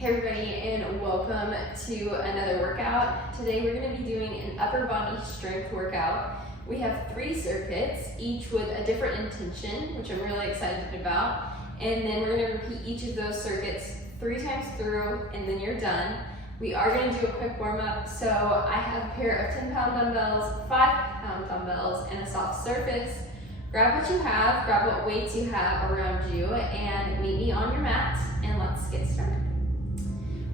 Hey everybody, and welcome to another workout. Today we're going to be doing an upper body strength workout. We have 3 circuits, each with a different intention, which I'm really excited about. And then we're going to repeat each of those circuits 3 times through, and then you're done. We are going to do a quick warm up. So I have a pair of 10-pound dumbbells, 5-pound dumbbells, and a soft surface. Grab what you have, grab what weights you have around you, and meet me on your mat, and let's get started.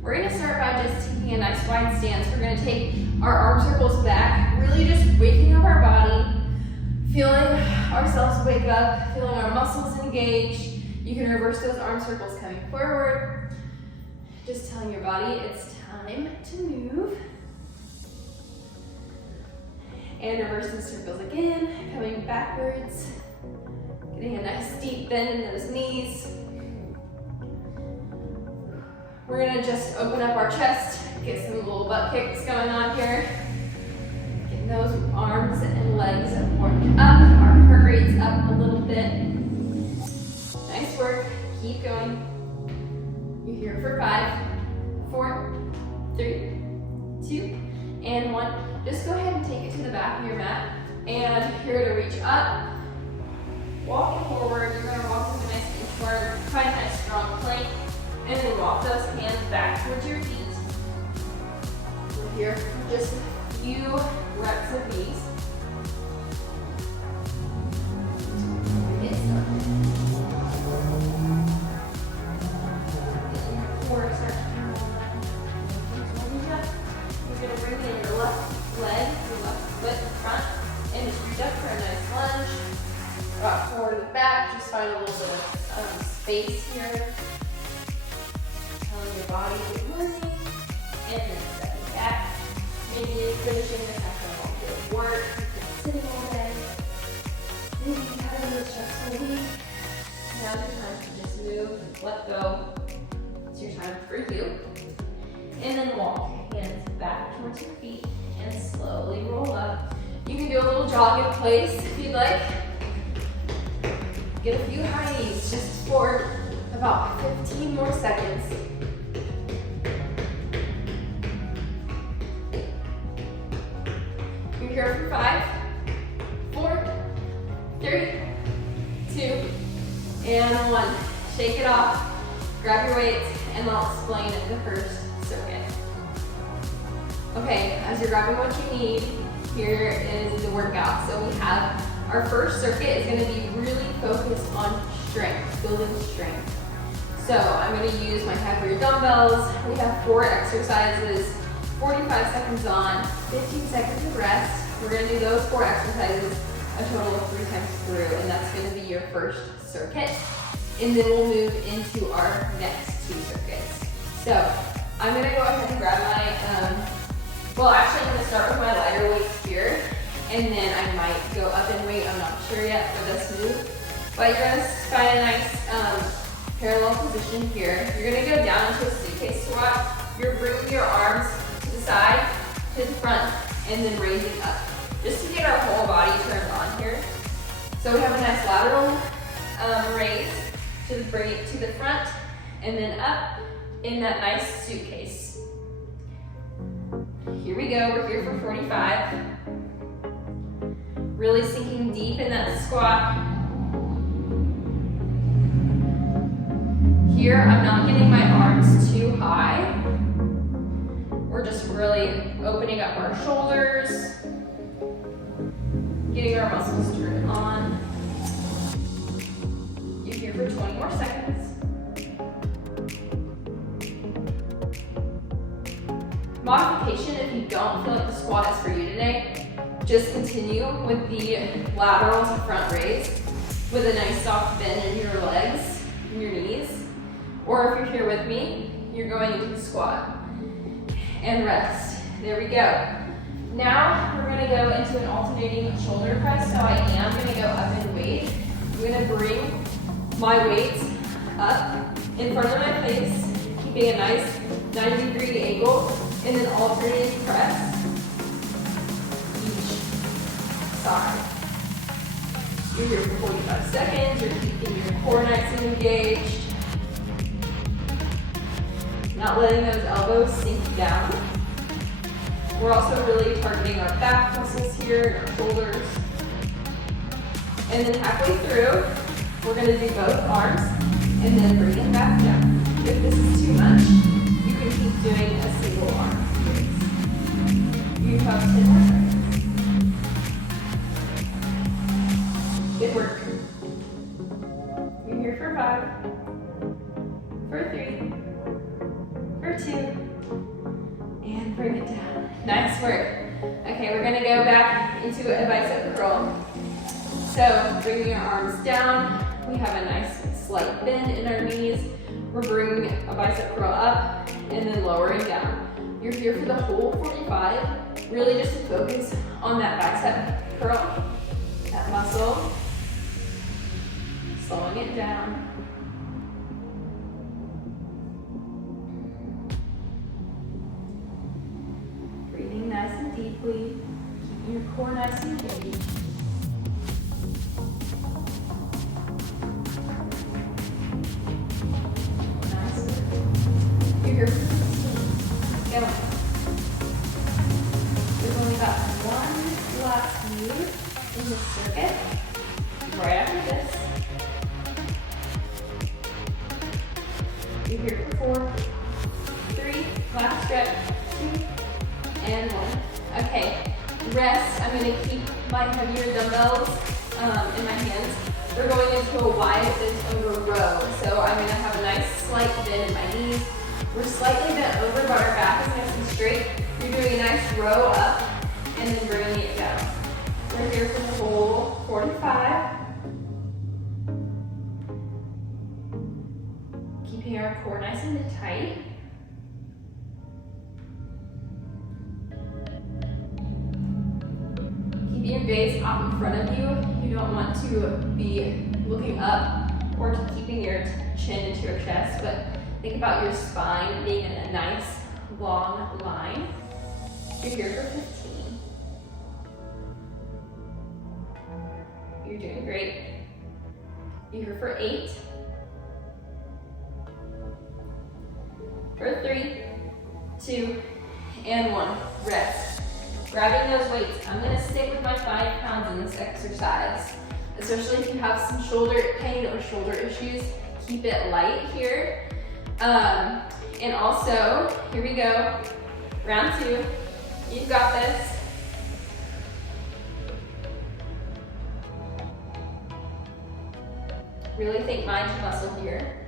We're going to start by just taking a nice wide stance. We're going to take our arm circles back, really just waking up our body, feeling ourselves wake up, feeling our muscles engaged. You can reverse those arm circles coming forward. Just telling your body it's time to move. And reverse the circles again, coming backwards. Getting a nice deep bend in those knees. We're gonna just open up our chest, get some little butt kicks going on here. Getting those arms and legs warmed up, our heart rate's up a little bit. Nice work, keep going. You're here for 5, 4, 3, 2, and 1. Just go ahead and take it to the back of your mat. And here to reach up, walking forward, you're gonna walk into a nice inchworm, find a nice strong plank. And then walk those hands back towards your feet. We're here for just a few reps of these. Get started. Core start to you're going to bring in your left leg, your left foot in front, and just reach up for a nice lunge. Rock forward and back, just find a little bit of space here. Your body good morning, and then stepping back. Maybe you're finishing this after a long day of work, you've been sitting all day. Maybe you had a stressful week. Now's your time to just move, let go. It's your time for you. And then walk hands back towards your feet and slowly roll up. You can do a little jog in place if you'd like. Get a few high knees just for about 15 more seconds. Here for 5, 4, 3, 2, and 1. Shake it off, grab your weights, and I'll explain the first circuit. Okay, as you're grabbing what you need, here is the workout. So we have our first circuit is going to be really focused on strength, building strength. So I'm going to use my heavier dumbbells. We have 4 exercises, 45 seconds on, 15 seconds of rest. We're going to do those 4 exercises a total of 3 times through, and that's going to be your first circuit. And then we'll move into our next 2 circuits. So I'm going to go ahead and grab my, actually I'm going to start with my lighter weights here, and then I might go up in weight. I'm not sure yet for this move. But you're going to find a nice parallel position here. You're going to go down into a suitcase squat. You're bringing your arms to the side, to the front, and then raising up, just to get our whole body turned on here. So we have a nice lateral raise to bring it to the front, and then up in that nice suitcase. Here we go, we're here for 45. Really sinking deep in that squat. Here, I'm not getting my arms too high. We're just really opening up our shoulders, getting our muscles turned on. You're here for 20 more seconds. Modification, if you don't feel like the squat is for you today, just continue with the lateral to front raise with a nice soft bend in your legs and your knees. Or if you're here with me, you're going into the squat. And rest. There we go. Now we're going to go into an alternating shoulder press. So I am going to go up in weight. I'm going to bring my weights up in front of my face, keeping a nice 90-degree angle, and then alternating press each side. You're here for 45 seconds. You're keeping your core nice and engaged. not letting those elbows sink down. We're also really targeting our back muscles here and our shoulders. And then halfway through, we're gonna do both arms and then bring it back down. If this is too much, you can keep doing a single arm series. You have 10 more seconds. Good work. You're here for 5, for 3, for 2, and bring it down. Nice work. Okay, we're gonna go back into a bicep curl. So bringing our arms down, we have a nice slight bend in our knees. We're bringing a bicep curl up and then lowering down. You're here for the whole 45, really just to focus on that bicep curl, that muscle, slowing it down. Breathing nice and deeply, keeping your core nice and engaged. You're here for 15. Go. We've only got one last move in this circuit. Right after this. You're here for 4, 3, last stretch, 2, and 1. Okay, rest. I'm going to keep my heavier dumbbells in my hands. We're going into a wide bent over row. So I'm going to have a nice slight bend in my knees. We're slightly bent over, but our back is nice and straight. You're doing a nice row up and then bringing it down. We're here for the whole 45. Keeping our core nice and tight. Keeping your gaze up in front of you. You don't want to be looking up or keeping your chin into your chest, but think about your spine being in a nice long line. You're here for 15. You're doing great. You're here for 8. For 3, 2, and 1. Rest. Grabbing those weights. I'm going to stick with my 5 pounds in this exercise. Especially if you have some shoulder pain or shoulder issues, keep it light here. And also, here we go. Round 2. You've got this. Really think mind to muscle here.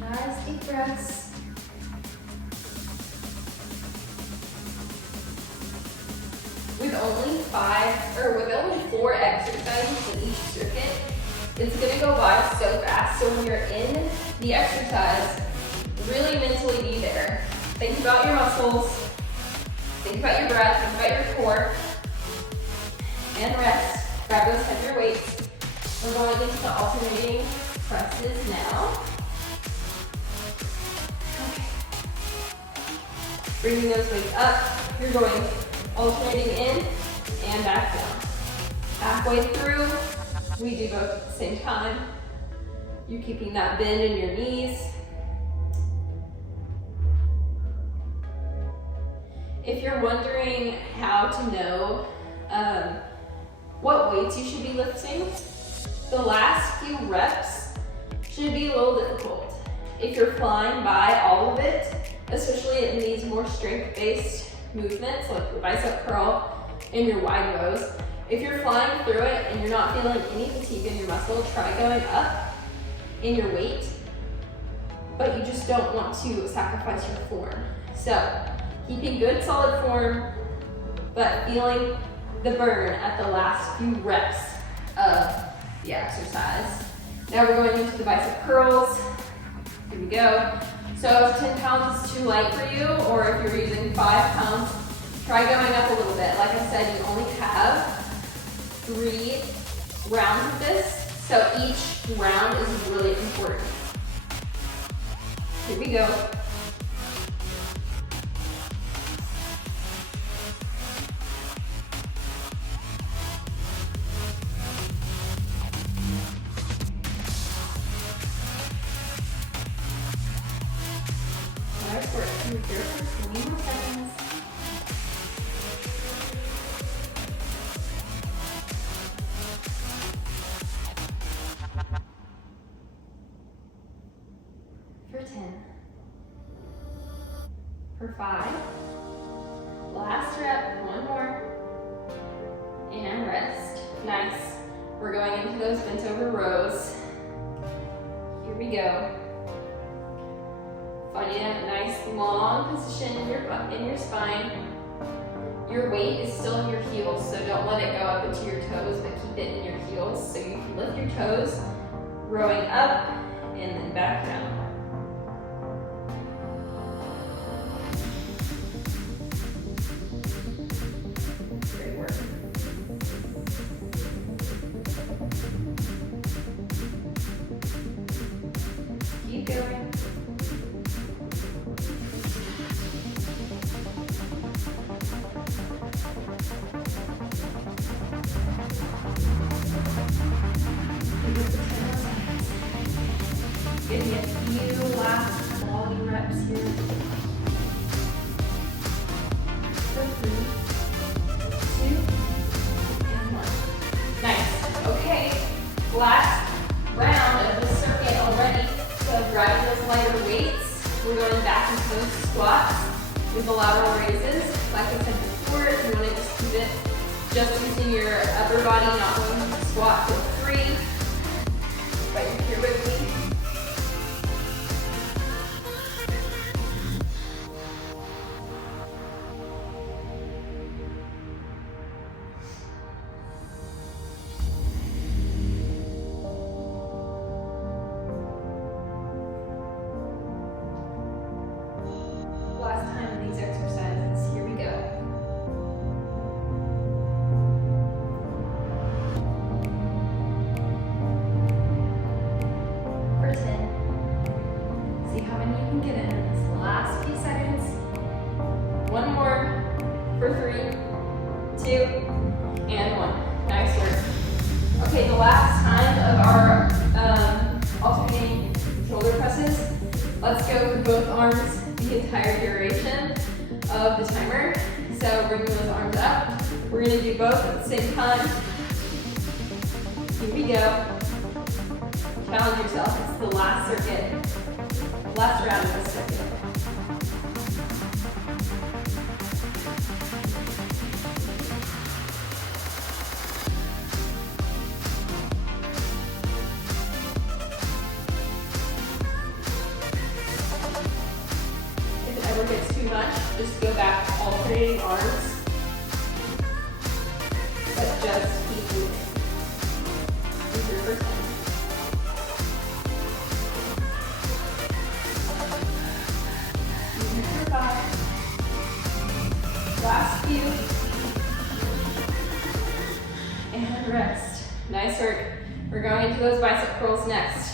Nice deep breaths. With only 4 exercises in each circuit, it's gonna go by so fast. So when you're in the exercise, really mentally be there. Think about your muscles, think about your breath, think about your core, and rest. Grab those heavier weights. We're going into the alternating presses now. Okay. Bringing those weights up, you're going alternating in and back down. Halfway through, we do both at the same time. You're keeping that bend in your knees. If you're wondering how to know what weights you should be lifting, the last few reps should be a little difficult. If you're flying by all of it, especially in these more strength-based movements like your bicep curl and your wide rows, if you're flying through it and you're not feeling any fatigue in your muscle, try going up in your weight, but you just don't want to sacrifice your form. So keeping good solid form, but feeling the burn at the last few reps of the exercise. Now we're going into the bicep curls. Here we go. So if 10 pounds is too light for you, or if you're using 5 pounds, try going up a little bit. Like I said, you only have 3 rounds of this, so each round is really important. Here we go. Here for 20 more seconds. For 10. For 5. Last rep, one more. And rest. Nice. We're going into those bent over rows. Here we go. Finding a nice long position in your spine. Your weight is still in your heels, so don't let it go up into your toes, but keep it in your heels so you can lift your toes, rowing up and then back down. Great work. Keep going. Give me a few last quality reps here. For 3, 2, and 1. Nice. Okay, last round of the circuit already. So grabbing those lighter weights, we're going back into those squats with the lateral raises. Like I said before, if you want to just keep it just using your upper body, not going to squat for 3, but you're here with me. Last time in these exercises, here we go. For 10. See how many you can get in these last few seconds. One more. For 3, 2, and 1. Nice work. Okay, the last time of our alternating shoulder presses, let's go with both arms the entire duration of the timer. So bring those arms up. We're going to do both at the same time. Here we go. Challenge yourself. It's the last circuit. Last round of this circuit. If it ever gets too much, just go back to alternating arms. But just keep moving. You're here for 10. You're here for 5. Last few. And rest. Nice work. We're going into those bicep curls next.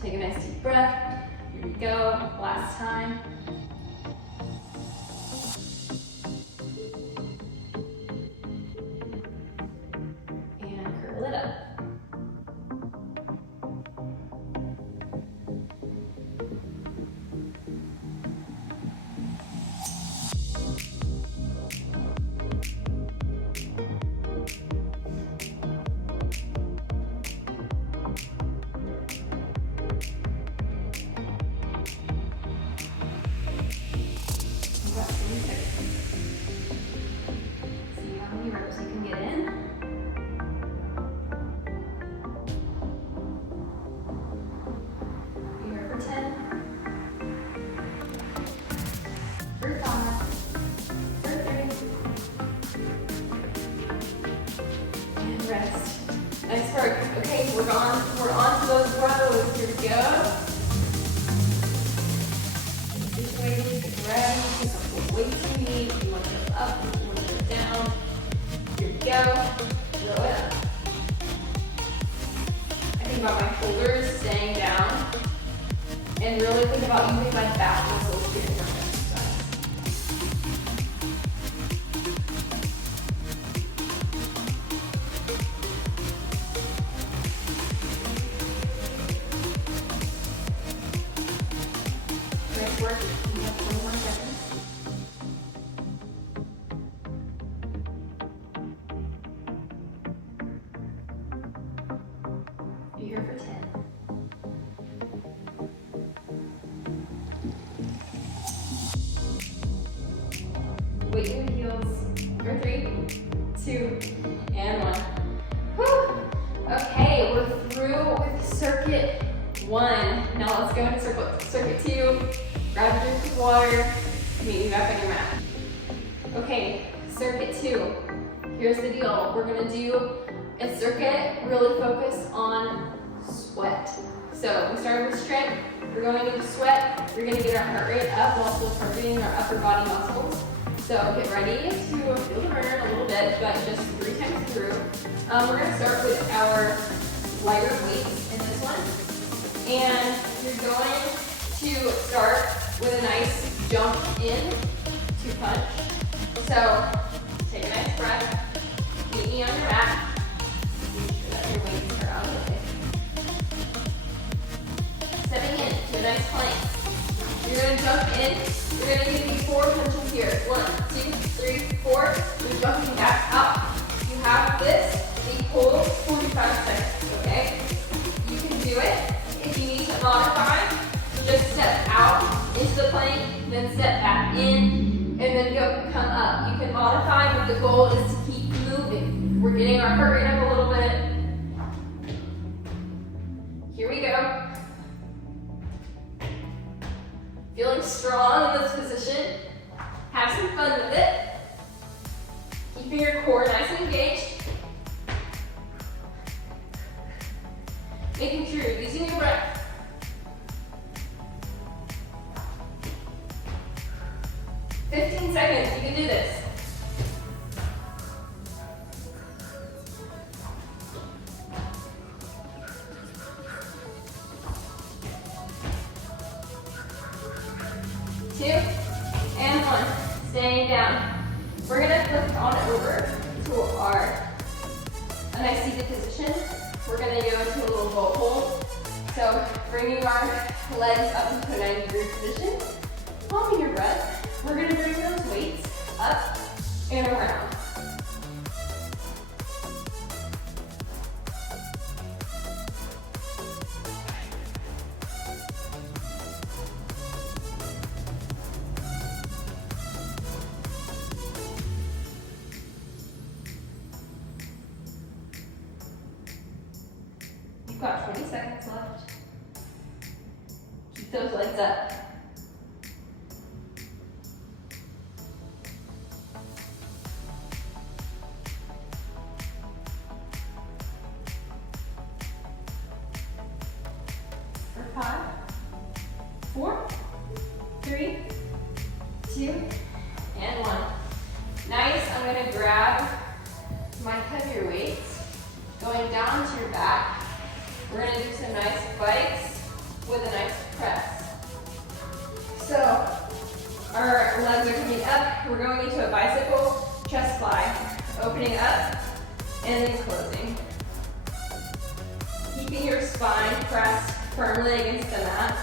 Take a nice deep breath. Here we go. Last time. And curl it up. About 3 seconds. See how many reps you can get in. Here for 10. For 5. For 3. And rest. Nice work. Okay, we're on to those rows. Here we go. Situated, get ready, pick up the weights you need. If you want to go up, if you want to go down. Here we go. Row it up. I think about my shoulders staying down. And really think about using my back muscles here in this exercise. Nice work. You have 20 weight in the heels for 3, 2, and 1. Whew. Okay, we're through with circuit 1. Now let's go into circuit 2. Grab a drink of water. Meet me back on your mat. Okay, circuit 2. Here's the deal. We're gonna do a circuit really focused on sweat. So we started with strength. We're going into sweat. We're gonna get our heart rate up while still targeting our upper body muscles. So get ready to feel the burn a little bit, but just 3 times through. We're gonna start with our lighter weights in this one. And you're going to start with a nice jump in to punch. So take a nice breath, meet me on your mat. Make sure that your weights are out of the way. Stepping in to a nice plank. You're going to jump in. You're going to give me 4 punches here. 1, 2, 3, 4. You're jumping back up. You have this. The whole 45 seconds, okay? You can do it. If you need to modify, just step out into the plank, then step back in, and then come up. You can modify, but the goal is to keep moving. We're getting our heart rate up a little bit. Here we go. Feeling strong in this position. Have some fun with it. Keeping your core nice and engaged. Making sure you're using your breath. "15 seconds, you can do this. Two and 1. Staying down. We're gonna flip on over to a nice seated position. We're gonna go into a little boat hold. So bringing our legs up into a 90-degree position. Calming your breath. We're gonna bring those weights up and around. You've got 20 seconds left. Keep those legs up. For 5, 4, 3, 2, and 1. Nice. I'm going to grab my heavier weights, going down to your back. We're going to do some nice bikes with a nice press. So our legs are coming up. We're going into a bicycle chest fly, opening up and then closing. Keeping your spine pressed firmly against the mat.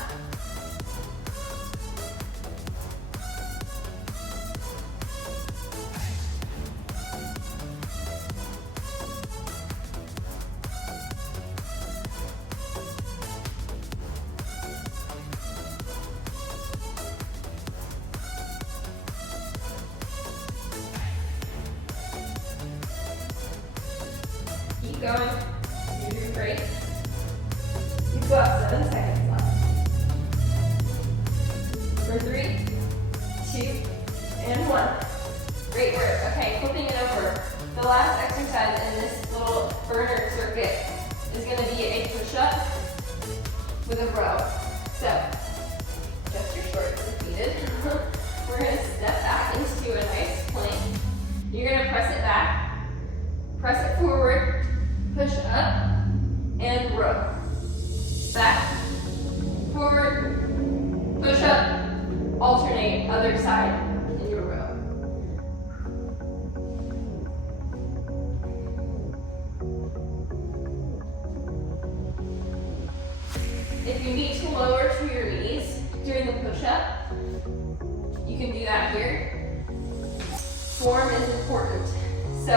Keep going. You're doing great. You've got 7 seconds left. For 3, 2, and 1. Great work. Okay, flipping it over. The last exercise in this little burner circuit is going to be a push-up with a row. So, just your shorts if needed. We're going to step back into a nice plank. You're going to press it back, press it forward, push up, and row. Back, forward, push up, alternate other side in your row. If you need to lower to your knees during the push-up, you can do that here. Form is important. So,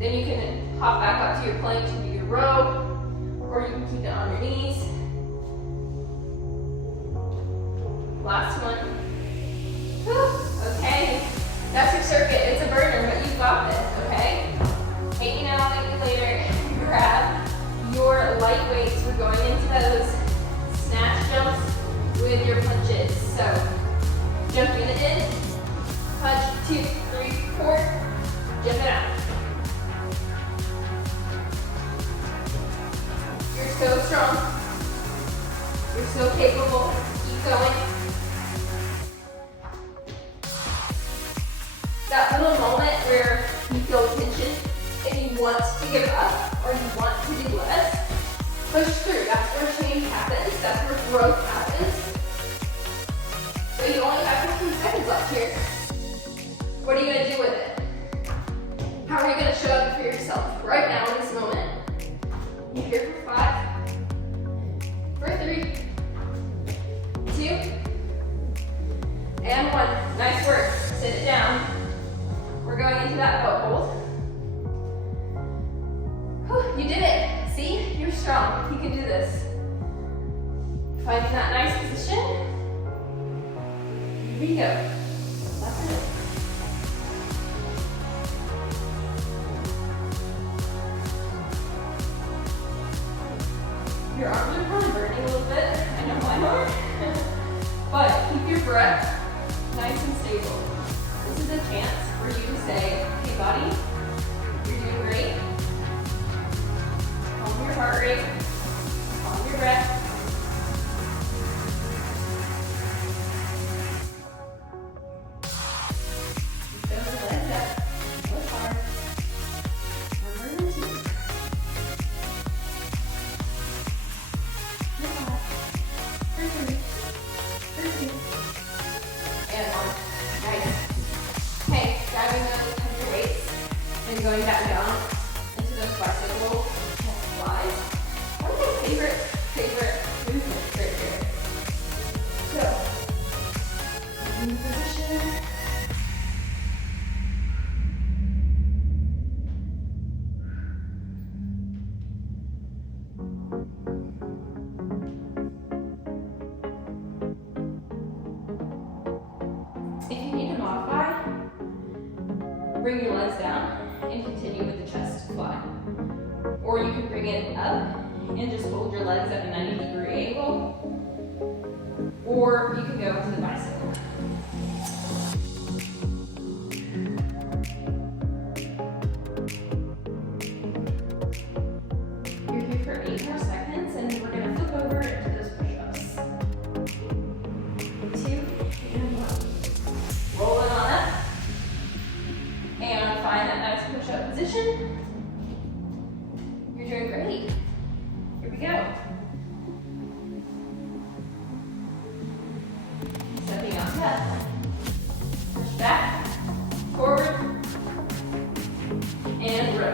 then you can hop back up to your plank to do your row, or you can keep it on your knees. Last one. Whew. 2, 3, 4. Jump it out. You're so strong. You're so capable. Keep going. That little moment where you feel tension and you want to give up or you want to do less, push through. That's where change happens. That's where growth happens. So you only have 15 seconds left here. What are you going to do with it? How are you going to show up for yourself right now in this moment? You're here for 5, for 3, 2, and 1. Nice work. Sit it down. We're going into that boat hold. Whew, you did it. See? You're strong. You can do this. Finding that nice position. Here we go. That's it. Your arms are probably burning a little bit. I know mine are. But keep your breath nice and stable. This is a chance for you to say, hey body, you're doing great. Calm your heart rate. Calm your breath. Those legs up. Work hard. Number 2. And 1. Nice. Okay, grabbing those heavy weights and going back down into those bicycle flies. One of my favorite movements right here. So, in position. If you need to modify, bring your legs down and continue with the chest fly. Or you can bring it up and just hold your legs at a 90-degree angle. Or you can go into the bicycle. You're here for 8 more seconds and then we're going to flip over into those push-ups. 2 and 1. Roll it on up. And find that nice push-up position. You're doing great. Here we go. Stepping on that. Push back, forward, and row.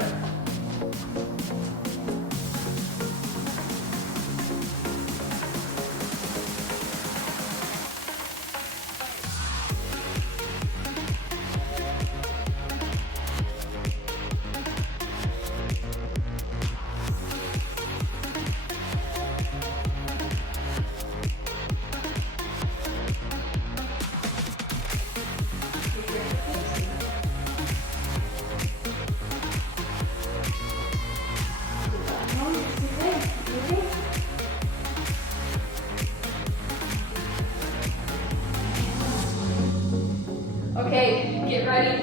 Okay, get ready.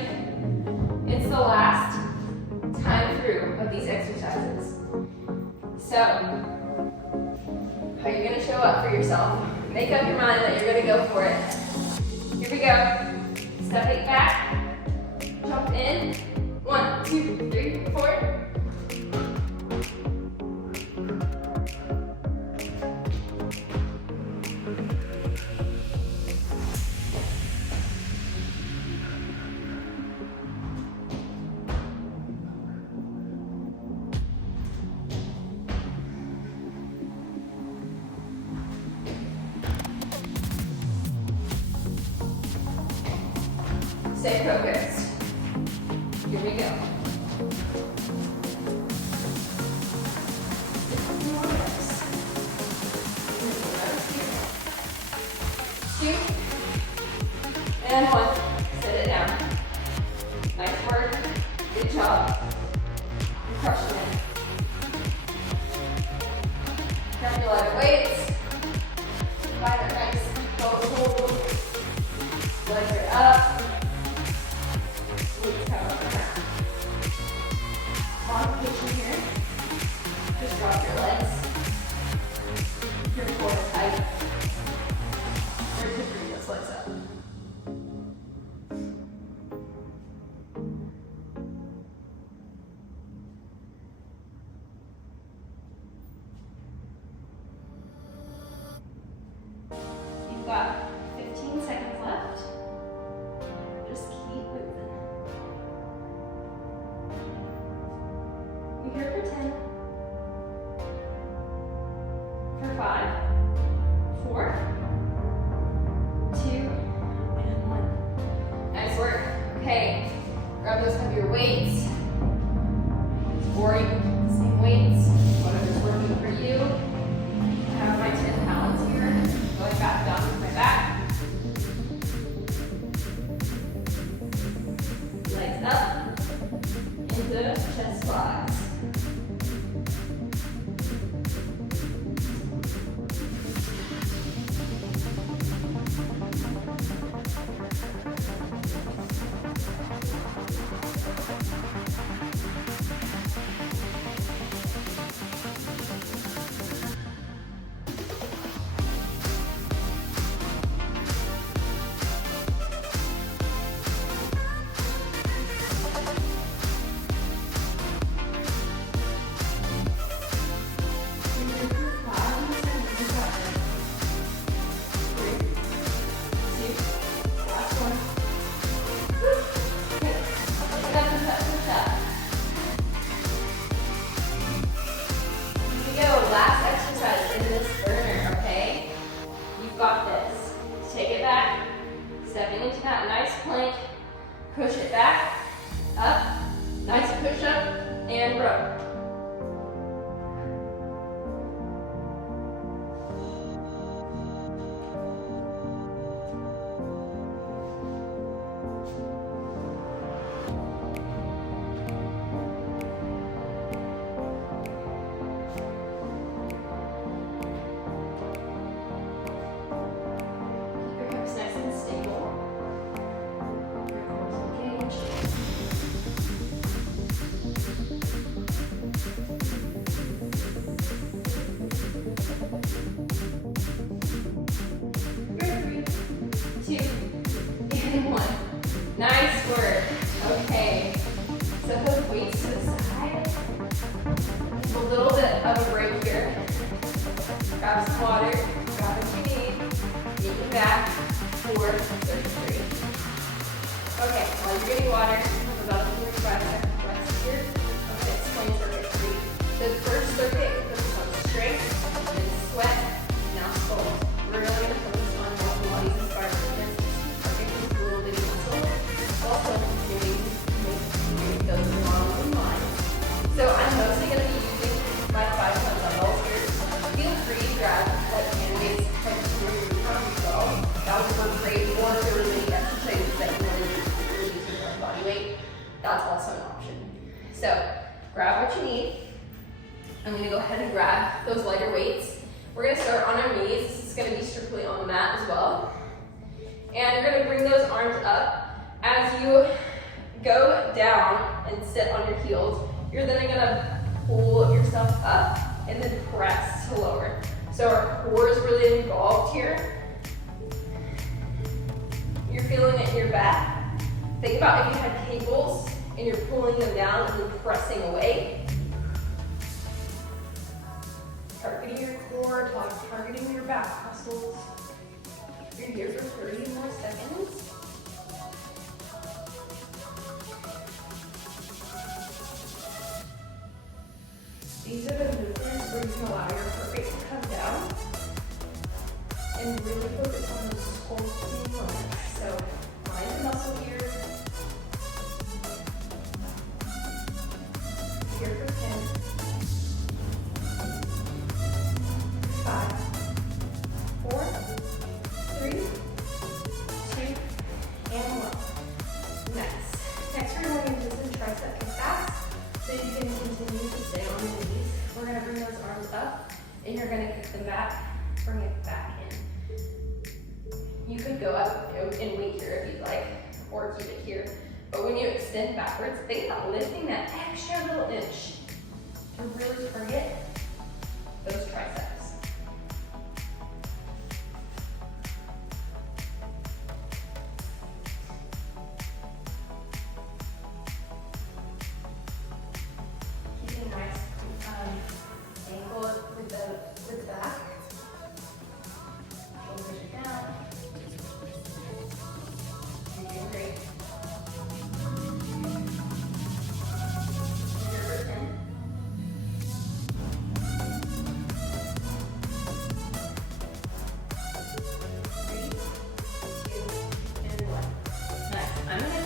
It's the last time through of these exercises. So, how are you going to show up for yourself? Make up your mind that you're going to go for it. Here we go. Stepping back, jump in. 1, 2, 3, 4. Stay focused. Here we go. 2 more reps. 2 and 1. Sit it down. Nice work. Good job. You're crushing it. Grab your lighter weights. Find that nice hold. Legs are up. here for 10. For 5, 4, 2, and 1. Nice work. Okay, grab those heavier weights. Or you can keep the same weights, whatever's working for you. I have my 10 pounds here, going back down to my back. Legs up, into chest squats. Last exercise in this burner, okay? You've got this. Take it back, stepping into that nice plank, push it back, up, nice push up, and row. Nice work. Okay, set those weights to the side. A little bit of a break here. Grab some water, grab what you need. Take it back for 33. Okay, while you're getting water, have about a 45 second rest here. Okay, explain circuit 3. The first circuit focuses on strength, then sweat, now sculpt. We're really going to focus on what the body's inspired movements. Okay, just a little bitty muscle. Also doing those long lines. So I'm mostly going to be using my 5-pound dumbbells here. Feel free to grab like hand-weights, like 2 or 3 pounds as well. That would work great. Or if there was any exercises that you wanted to really use your body weight, that's also an option. So grab what you need. I'm going to go ahead and grab those lighter weights. We're going to start on our knees. This is going to be strictly on the mat as well. And you're going to bring those arms up. As you go down and sit on your heels, you're then going to pull yourself up and then press to lower. So our core is really involved here. You're feeling it in your back. Think about if you had cables and you're pulling them down and then pressing away. Targeting your core, targeting your back muscles. You're here for 30 more seconds. These are the movements where you can allow your heart rate to come down and really focus on the sculpting movements. So find the muscle here. Here for 10, 5, 4, 3, 2, and 1. Nice. Next we're going into some tricep kickbacks. So you can continue to stay on your knees. We're going to bring those arms up, and you're going to kick them back, bring it back in. You could go up and wait here if you'd like, or keep it here. But when you extend backwards, think about lifting that extra little inch to really target those triceps. With the back, shoulders are down. You're doing great. Here for 10,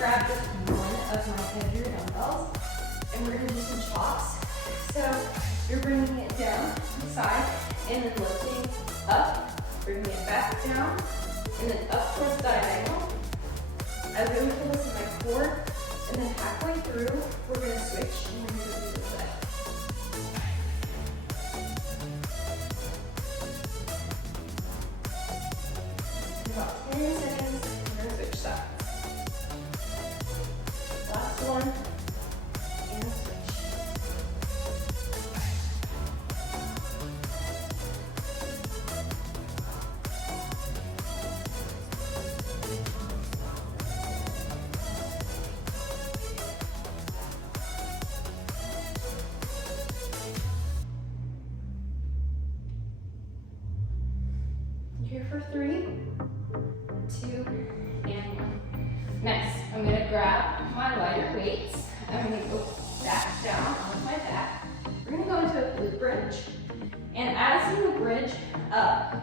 grab just one of my heavier dumbbells, and we're gonna do some chops. So you're bringing it down to the side, and then lifting up, bringing it back down, and then up towards the diagonal. I really feel this in my core, and then halfway through, we're gonna switch, and we're gonna do this side. In about 10 seconds, we're gonna switch sides. Last one, and switch. Here for 3, 2, and 1. Next, I'm gonna grab my lighter weights. I'm gonna go back down onto my back. We're gonna go into a glute bridge. And as you bridge up,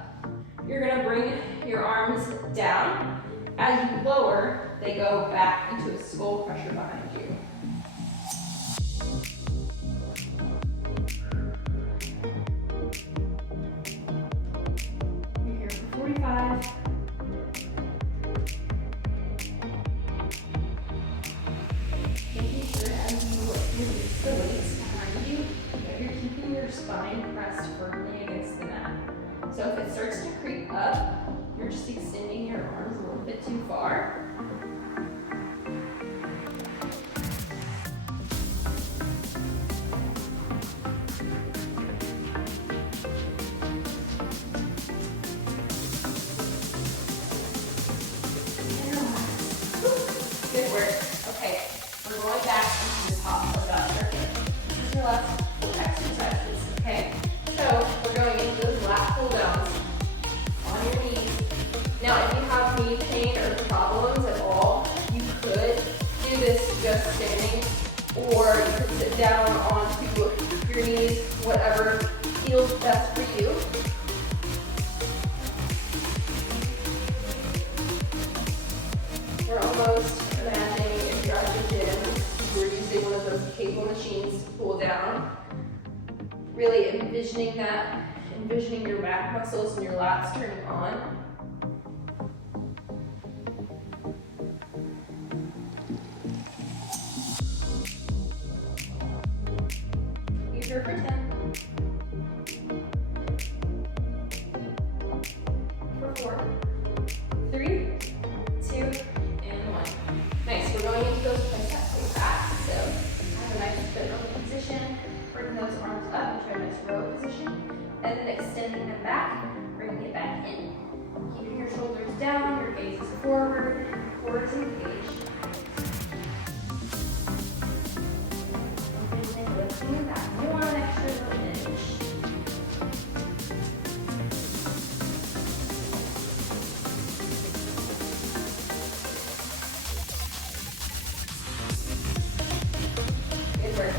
you're gonna bring your arms down. As you lower, they go back into a skull crusher behind you. You're here for 45. Making sure as you release the weights behind you, that you're keeping your spine pressed firmly against the mat. So if it starts to creep up, you're just extending your arms a little bit too far. Good work. Okay, we're going back into the top of that circuit. This is your last full exercises, okay? So we're going into those last pull downs on your knees. Now, if you have knee pain or problems at all, you could do this just standing, or you could sit down onto your knees, whatever feels best for you. We're almost imagining if you're at the gym, you're using one of those cable machines to pull down. Really envisioning that, envisioning your back muscles and your lats turning on. You're here for 10. For 4, 3, 2, and 1. Nice, we're going into those triceps way back. So have a nice fetal position. Bring those arms up and try a nice row position. And then extending them back, bringing it back in. Keeping your shoulders down, your gaze is forward, core is engaged. And then lifting it back. You want an extra little inch. Good work.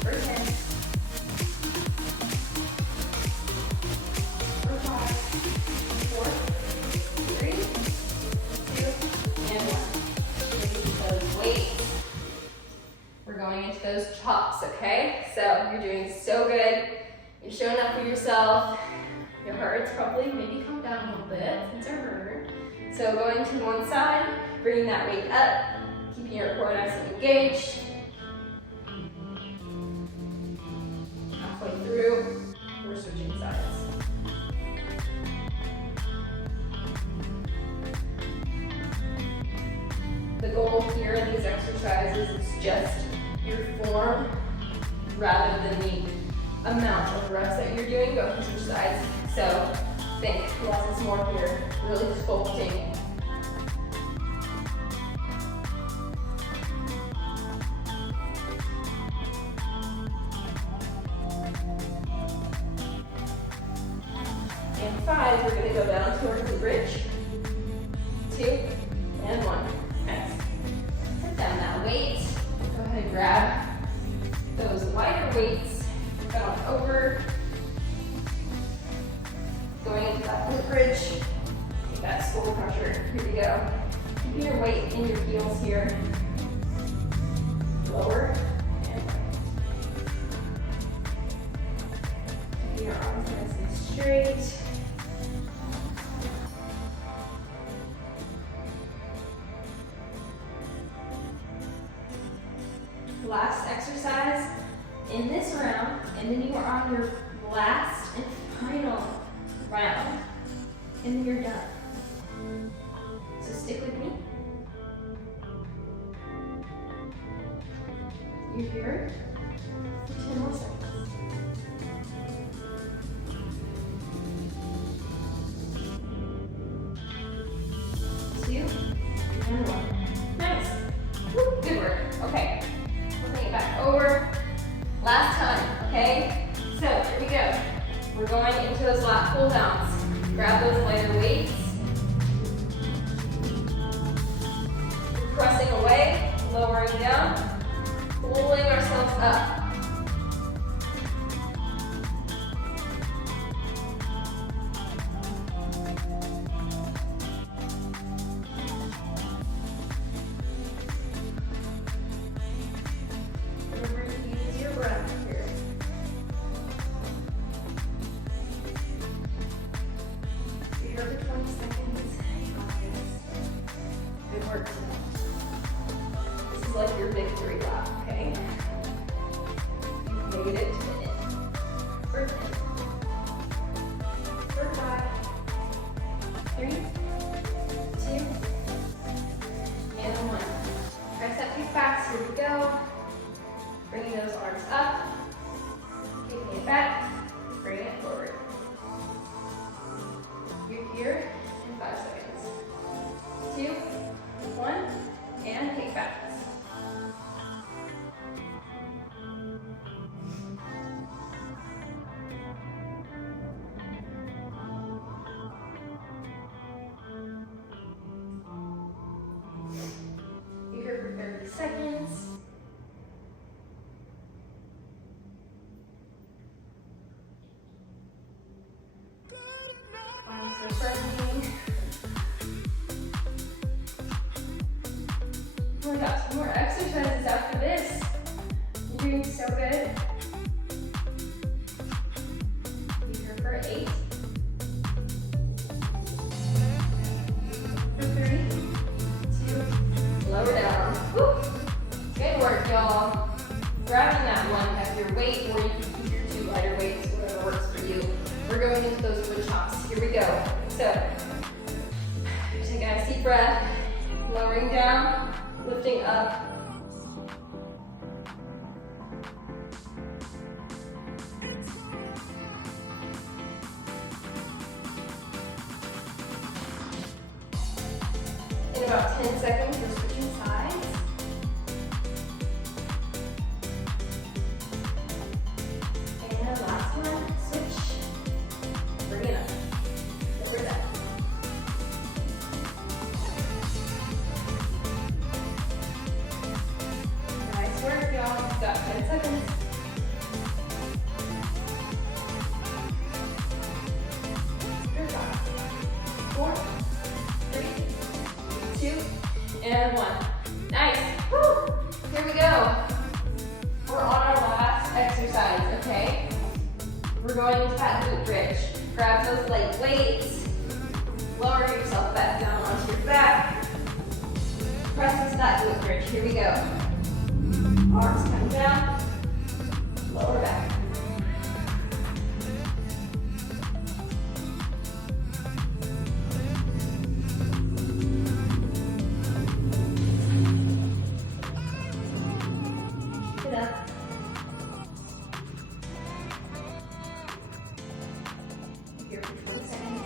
For 10. For 5, 4, 3, 2, and 1. Release those weights. We're going into those chops, okay? So you're doing so good. You're showing up for yourself. Your heart rate's probably maybe come down a little bit since I heard. So going to one side, bringing that weight up, keeping your core nice and engaged. Halfway through, we're switching sides. The goal here in these exercises is just your form rather than the amount of reps that you're doing. Go to switch sides. So think less is more here, really sculpting. And 5, we're going to go down towards the bridge. 2, and 1. Nice. Sit down. grab those lighter weights, going over, going into that glute bridge, that skull crusher. Here we go. Keeping your weight in your heels here. Lower and right. Keeping your arms nice and straight. Last exercise in this round, and then you are on your last and final round, and then you're done. So stick with me. You're here for 10 more seconds. 2 and 1. Nice. Woo, good work. Okay. Bring it back over. Last time, okay? So here we go. We're going into those lat pull downs. Grab those lighter weights. Pressing away, lowering down, pulling ourselves up. Like your victory lap, okay? You made it to the end. For 10. For 5. 3, 2, and 1. Tricep kick backs, here we go. Bringing those arms up. Kicking it back. Bringing it forward. You're here in 5 seconds. 2, 1, and kick back. For 30 seconds. Arms are burning. Oh, we got some more exercises after this. You're doing so good. Be here for 8. For 3, 2, lower down. Woo. Good work, y'all. Grabbing that one as your weight, or you can keep your 2 lighter weights, whatever works for you. We're going into those wood chops. Here we go. So, take a nice deep breath, lowering down, lifting up. In about 10 seconds, we're switching sides. And last one, switch. Bring it up. Lower that. Nice work, y'all. We've got 10 seconds. Your 5, 4, 3, 2, and 1. Nice. Woo. Here we go. We're on our last exercise, okay? We're going into that glute bridge. Grab those light weights. Lower yourself back down onto your back. Press into that glute bridge. Here we go. Arms come down. Lower back. Here for 20 seconds.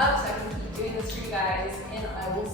up so I can keep doing this for you guys, and I will